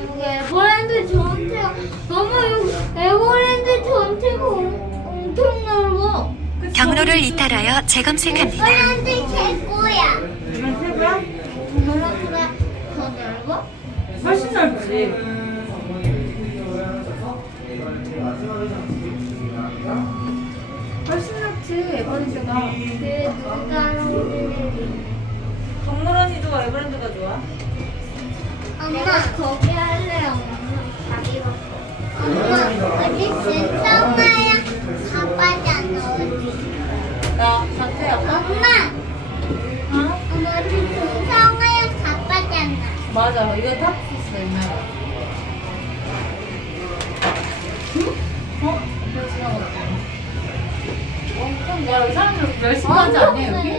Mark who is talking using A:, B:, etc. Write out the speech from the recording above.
A: 에버랜드 전체가 에버랜드 전체가 엄청 넓어.
B: 경로를 이탈하여 재검색합니다.
A: 에버랜드 최고야.
C: 이건 최고야?
A: 에버랜드가 더 넓어?
C: 훨씬 넓지. 훨씬 넓지, 에버랜드가.
A: 그 누가 하는
C: 동물원이도 에버랜드가 좋아.
A: 엄마 거기 할래 엄마 자기가 엄마 어디 진짜마야 가봐잖아 어디
C: 나 상태야.
A: 엄마
C: 어?
A: 엄마 어디 진짜마야 가봐잖아
C: 맞아, 이거 탑했어, 옛날에. 어? 이거 지나갔다. 엄청, 야, 여기 사람들 열심히 하지 않냐, 여기?